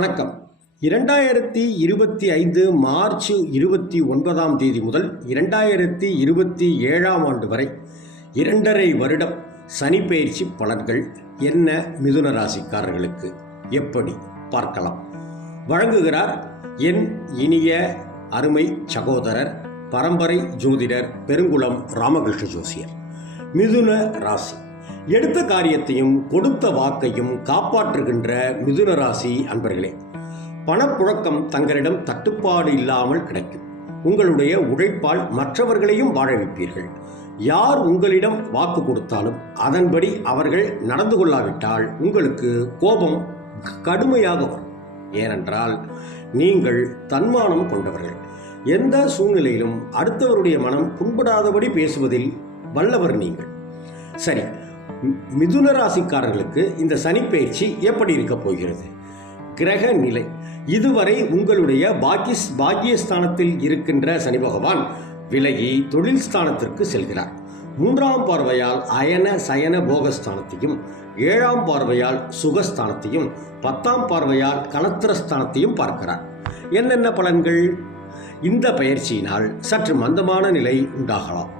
வணக்கம். இரண்டாயிரத்தி இருபத்தி ஐந்து மார்ச் இருபத்தி ஒன்பதாம் தேதி முதல் இரண்டாயிரத்தி இருபத்தி ஏழாம் ஆண்டு வரை இரண்டரை வருடம் சனி பயிற்சி பலன்கள் என்ன மிதுன ராசிக்காரர்களுக்கு? எப்படி? பார்க்கலாம். வழங்குகிறார் என் இனிய அருமை சகோதரர் பரம்பரை ஜோதிடர் பெருங்குளம் ராமகிருஷ்ண ஜோசியர். மிதுன ராசி. எடுத்த காரியத்தையும் கொடுத்த வாக்கையும் காப்பாற்றுகின்ற மிதுன ராசி அன்பர்களே பணப்புழக்கம் தங்களிடம் தட்டுப்பாடு இல்லாமல் கிடைக்கும். உங்களுடைய உழைப்பால் மற்றவர்களையும் வாழ வைப்பீர்கள். யார் உங்களிடம் வாக்கு கொடுத்தாலும் அதன்படி அவர்கள் நடந்து கொள்ளாவிட்டால் உங்களுக்கு கோபம் கடுமையாக வரும். ஏனென்றால் நீங்கள் தன்மானம் கொண்டவர்கள். எந்த சூழ்நிலையிலும் அடுத்தவருடைய மனம் புண்படாதபடி பேசுவதில் வல்லவர் நீங்கள். சரி மிதுன ராசிக்காரர்களுக்கு இந்த சனிப்பெயர்ச்சி எப்படி இருக்க போகிறது? கிரக நிலை. இதுவரை உங்களுடைய பாக்கிய பாக்கியஸ்தானத்தில் இருக்கின்ற சனி பகவான் விலகி தொழில் ஸ்தானத்திற்கு செல்கிறார். மூன்றாம் பார்வையால் அயன சயன போகஸ்தானத்தையும் ஏழாம் பார்வையால் சுகஸ்தானத்தையும் பத்தாம் பார்வையால் கலத்திரஸ்தானத்தையும் பார்க்கிறார். என்னென்ன பலன்கள்? இந்த பயிற்சியினால் சற்று மந்தமான நிலை உண்டாகலாம்.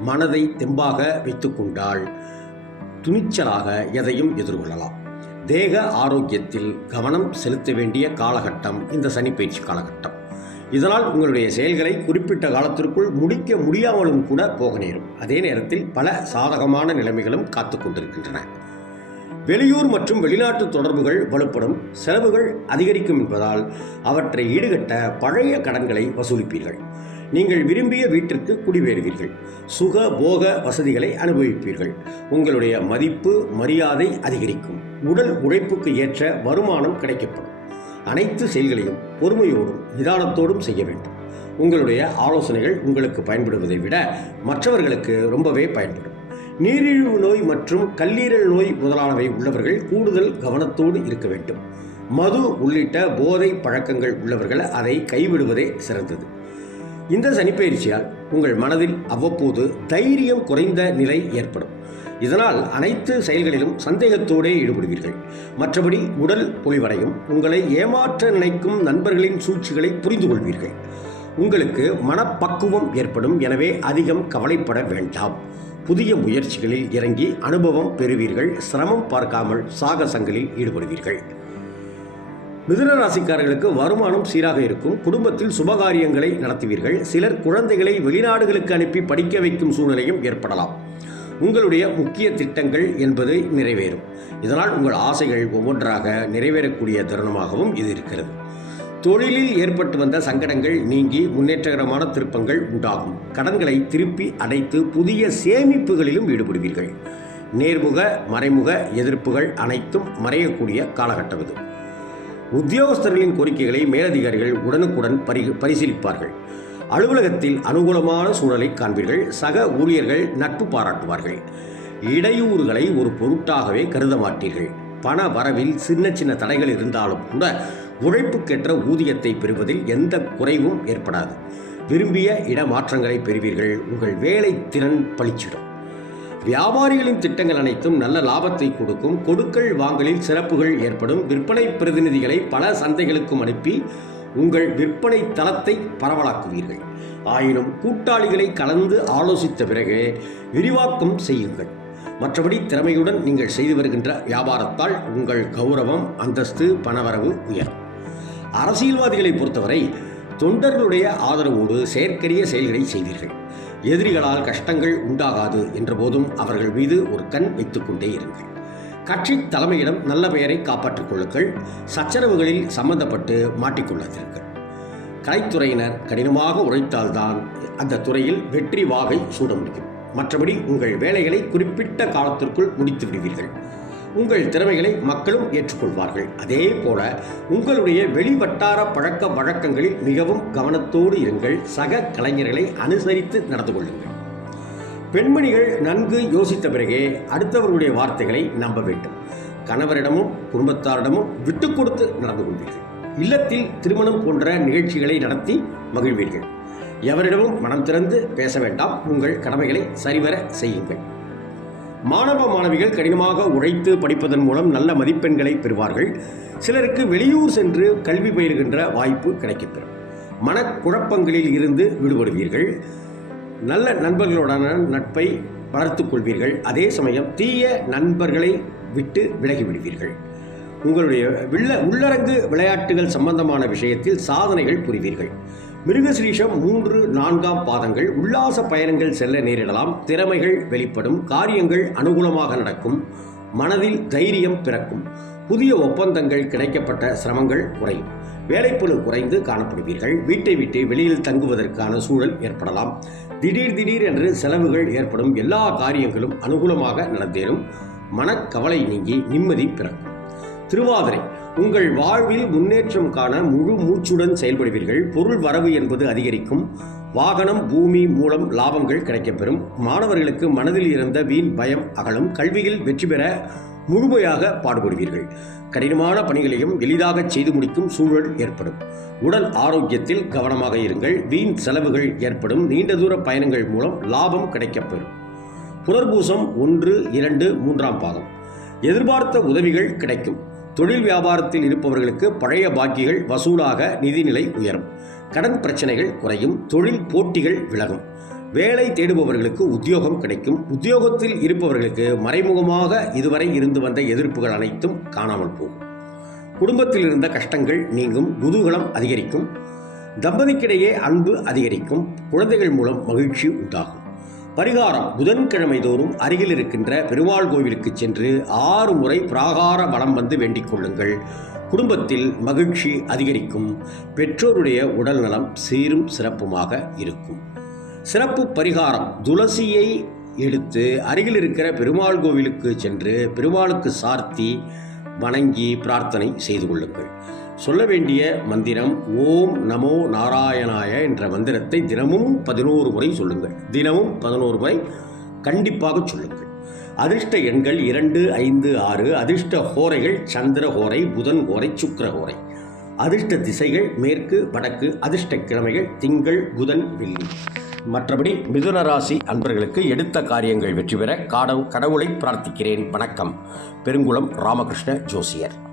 மனதை தெம்பாக வைத்துக்கொண்டால் துணிச்சலாக எதையும் எதிர்கொள்ளலாம். தேக ஆரோக்கியத்தில் கவனம் செலுத்த வேண்டிய காலகட்டம் இந்த சனிப்பயிற்சி காலகட்டம். இதனால் உங்களுடைய செயல்களை குறிப்பிட்ட காலத்திற்குள் முடிக்க முடியாமலும் கூட போக நேரும். அதே நேரத்தில் பல சாதகமான நிலைமைகளும் காத்து கொண்டிருக்கின்றன. வெளியூர் மற்றும் வெளிநாட்டு தொடர்புகள் வலுப்படும் செலவுகள் அதிகரிக்கும் என்பதால் அவற்றை ஈடுகட்ட பழைய கடன்களை வசூலிப்பீர்கள். நீங்கள் விரும்பிய வீட்டிற்கு குடிபெறுவீர்கள் சுக போக வசதிகளை அனுபவிப்பீர்கள். உங்களுடைய மதிப்பு மரியாதை அதிகரிக்கும். உடல் உழைப்புக்கு ஏற்ற வருமானம் கிடைக்கப்படும். அனைத்து செயல்களையும் பொறுமையோடும் நிதானத்தோடும் செய்ய வேண்டும். உங்களுடைய ஆலோசனைகள் உங்களுக்கு பயன்படுவதை விட மற்றவர்களுக்கு ரொம்பவே பயன்படும். நீரிழிவு நோய் மற்றும் கல்லீரல் நோய் முதலானவை உள்ளவர்கள் கூடுதல் கவனத்தோடு இருக்க வேண்டும். மது உள்ளிட்ட போதை பழக்கங்கள் உள்ளவர்கள் அதை கைவிடுவதே சிறந்தது. இந்த சனிப்பயிற்சியால் உங்கள் மனதில் அவ்வப்போது தைரியம் குறைந்த நிலை ஏற்படும். இதனால் அனைத்து செயல்களிலும் சந்தேகத்தோடே ஈடுபடுவீர்கள். மற்றபடி உடல் பொலிவடையும் உங்களை ஏமாற்ற நினைக்கும் நண்பர்களின் சூழ்ச்சிகளை புரிந்து கொள்வீர்கள். உங்களுக்கு மனப்பக்குவம் ஏற்படும். எனவே அதிகம் கவலைப்பட வேண்டாம். புதிய முயற்சிகளில் இறங்கி அனுபவம் பெறுவீர்கள் சிரமம் பார்க்காமல் சாகசங்களில் ஈடுபடுவீர்கள். மிதுன ராசிக்காரர்களுக்கு வருமானம் சீராக இருக்கும் குடும்பத்தில் சுபகாரியங்களை நடத்துவீர்கள் சிலர் குழந்தைகளை வெளிநாடுகளுக்கு அனுப்பி படிக்க வைக்கும் சூழ்நிலையும் ஏற்படலாம். உங்களுடைய முக்கிய திட்டங்கள் என்பது நிறைவேறும். இதனால் உங்கள் ஆசைகள் ஒவ்வொன்றாக நிறைவேறக்கூடிய தருணமாகவும் இது இருக்கிறது. தொழிலில் ஏற்பட்டு வந்த சங்கடங்கள் நீங்கி முன்னேற்றகரமான திருப்பங்கள் உண்டாகும். கடன்களை திருப்பி அடைத்து புதிய சேமிப்புகளிலும் ஈடுபடுவீர்கள். நேர்முக மறைமுக எதிர்ப்புகள் அனைத்தும் மறையக்கூடிய காலகட்டம் இது உத்தியோகஸ்தர்களின் கோரிக்கைகளை மேலதிகாரிகள் உடனுக்குடன் பரி பரிசீலிப்பார்கள். அலுவலகத்தில் அனுகூலமான சூழலை காண்பீர்கள். சக ஊழியர்கள் நட்பு பாராட்டுவார்கள். இடையூறுகளை ஒரு பொருட்டாகவே கருத மாட்டீர்கள் பண வரவில் சின்ன சின்ன தடைகள் இருந்தாலும் கூட உழைப்புக்கேற்ற ஊதியத்தை பெறுவதில் எந்த குறைவும் ஏற்படாது. விரும்பிய இடமாற்றங்களை பெறுவீர்கள். உங்கள் வேலை திறன் பளிச்சிடும். வியாபாரிகளின் திட்டங்கள் அனைத்தும் நல்ல லாபத்தை கொடுக்கும். கொடுக்கல் வாங்கலில் சிறப்புகள் ஏற்படும். விற்பனை பிரதிநிதிகளை பல சந்தைகளுக்கும் அனுப்பி உங்கள் விற்பனை தளத்தை பரவலாக்குவீர்கள். ஆயினும் கூட்டாளிகளை கலந்து ஆலோசித்த பிறகு விரிவாக்கம் செய்யுங்கள். மற்றபடி திறமையுடன் நீங்கள் செய்து வருகின்ற வியாபாரத்தால் உங்கள் கௌரவம் அந்தஸ்து பணவரவு உயரும். அரசியல்வாதிகளை பொறுத்தவரை தொண்டர்களுடைய ஆதரவோடு செயற்கரிய செயல்களை செய்வீர்கள். எதிரிகளால் கஷ்டங்கள் உண்டாகாது என்ற போதும் அவர்கள் மீது ஒரு கண் வைத்துக்கொண்டே இருங்கள். கட்சி தலைமையிடம் நல்ல பெயரை காப்பாற்றிக் கொள்ளுங்கள். சச்சரவுகளில் சம்பந்தப்பட்டு மாட்டிக்கொள்ளாதீர்கள் கலைத்துறையினர் கடினமாக உழைத்தால்தான் அந்த துறையில் வெற்றி வாகை சூட முடியும். மற்றபடி உங்கள் வேலைகளை குறிப்பிட்ட காலத்திற்குள் முடித்து விடுவீர்கள். உங்கள் திறமைகளை மக்களும் ஏற்றுக்கொள்வார்கள். அதே போல உங்களுடைய வெளிவட்டார பழக்க வழக்கங்களில் மிகவும் கவனத்தோடு இருங்கள். சக கலைஞர்களை அனுசரித்து நடந்து கொள்ளுங்கள். பெண்மணிகள் நன்கு யோசித்த பிறகே அடுத்தவர்களுடைய வார்த்தைகளை நம்ப வேண்டும். கணவரிடமும் குடும்பத்தாரிடமும் விட்டு கொடுத்து நடந்து கொள்வீர்கள். இல்லத்தில் திருமணம் போன்ற நிகழ்ச்சிகளை நடத்தி மகிழ்வீர்கள். எவரிடமும் மனம் திறந்து பேச வேண்டாம். உங்கள் கடமைகளை சரிவர செய்யுங்கள். மாணவ மாணவிகள் கடினமாக உழைத்து படிப்பதன் மூலம் நல்ல மதிப்பெண்களை பெறுவார்கள். சிலருக்கு வெளியூர் சென்று கல்வி பயிர்கின்ற வாய்ப்பு கிடைக்கப்பெறும் மனக்குழப்பங்களில் இருந்து விடுபடுவீர்கள். நல்ல நண்பர்களுடனான நட்பை வளர்த்து கொள்வீர்கள். அதே சமயம் தீய நண்பர்களை விட்டு விலகி விடுவீர்கள். உங்களுடைய வில்ல உள்ளரங்கு விளையாட்டுகள் சம்பந்தமான விஷயத்தில் சாதனைகள் புரிவீர்கள். மிருகசிரீஷம் மூன்று நான்காம் பாதங்கள் உல்லாச பயணங்கள் செல்ல நேரிடலாம். திறமைகள் வெளிப்படும். காரியங்கள் அனுகூலமாக நடக்கும். மனதில் தைரியம் பிறக்கும். புதிய ஒப்பந்தங்கள் கிடைக்கப்பட்ட சிரமங்கள் குறையும். வேலைப்பளு குறைந்து காணப்படுவீர்கள். வீட்டை விட்டு வெளியில் தங்குவதற்கான சூழல் ஏற்படலாம். திடீர் திடீர் என்று செலவுகள் ஏற்படும். எல்லா காரியங்களும் அனுகூலமாக நடந்தேறும். மனக்கவலை நீங்கி நிம்மதி பிறக்கும். திருவாதிரை. உங்கள் வாழ்வில் முன்னேற்றம் காண முழு மூச்சுடன் செயல்படுவீர்கள். பொருள் வரவு என்பது அதிகரிக்கும். வாகனம் பூமி மூலம் லாபங்கள் கிடைக்கப்பெறும். மாணவர்களுக்கு மனதில் இருந்த வீண் பயம் அகலும். கல்வியில் வெற்றி பெற முழுமையாக பாடுபடுவீர்கள். கடினமான பணிகளையும் எளிதாக செய்து முடிக்கும் சூழல் ஏற்படும். உடல் ஆரோக்கியத்தில் கவனமாக இருங்கள். வீண் செலவுகள் ஏற்படும். நீண்ட தூர பயணங்கள் மூலம் லாபம் கிடைக்கப்பெறும். புனர்பூசம் ஒன்று இரண்டு மூன்றாம் பாகம். எதிர்பார்த்த உதவிகள் கிடைக்கும். தொழில் வியாபாரத்தில் இருப்பவர்களுக்கு பழைய பாக்கிகள் வசூலாக நிதிநிலை உயரும். கடன் பிரச்சனைகள் குறையும் தொழில் போட்டிகள் விலகும். வேலை தேடுபவர்களுக்கு உத்தியோகம் கிடைக்கும். உத்தியோகத்தில் இருப்பவர்களுக்கு மறைமுகமாக இதுவரை இருந்து வந்த எதிர்ப்புகள் அனைத்தும் காணாமல் போகும். குடும்பத்தில் இருந்த கஷ்டங்கள் நீங்கும் குதூகலம் அதிகரிக்கும். தம்பதிக்கிடையே அன்பு அதிகரிக்கும். குழந்தைகள் மூலம் மகிழ்ச்சி உண்டாகும். பரிகாரம் புதன்கிழமை தோறும் அருகில் இருக்கின்ற பெருமாள் கோவிலுக்கு சென்று ஆறு முறை பிராகார வலம் வந்து வேண்டிக் கொள்ளுங்கள். குடும்பத்தில் மகிழ்ச்சி அதிகரிக்கும். பெற்றோருடைய உடல் நலம் சீரும் சிறப்புமாக இருக்கும். சிறப்பு பரிகாரம் துளசியை எடுத்து அருகில் இருக்கிற பெருமாள் கோவிலுக்கு சென்று பெருமாளுக்கு சார்த்தி வணங்கி பிரார்த்தனை செய்து கொள்ளுங்கள். சொல்ல வேண்டிய மந்திரம் ஓம் நமோ நாராயணாய என்ற மந்திரத்தை தினமும் பதினோரு முறை சொல்லுங்கள். தினமும் பதினோரு முறை கண்டிப்பாக சொல்லுங்கள். அதிர்ஷ்ட எண்கள் இரண்டு ஐந்து ஆறு அதிர்ஷ்ட ஹோரைகள் சந்திர ஹோரை புதன் ஹோரை சுக்கர ஹோரை அதிர்ஷ்ட திசைகள் மேற்கு வடக்கு அதிர்ஷ்ட கிழமைகள் திங்கள் புதன் வெள்ளி. மற்றபடி மிதுன ராசி அன்பர்களுக்கு எடுத்த காரியங்கள் வெற்றி பெற காடவு கடவுளை பிரார்த்திக்கிறேன். வணக்கம். பெருங்குளம் ராமகிருஷ்ண ஜோசியர்.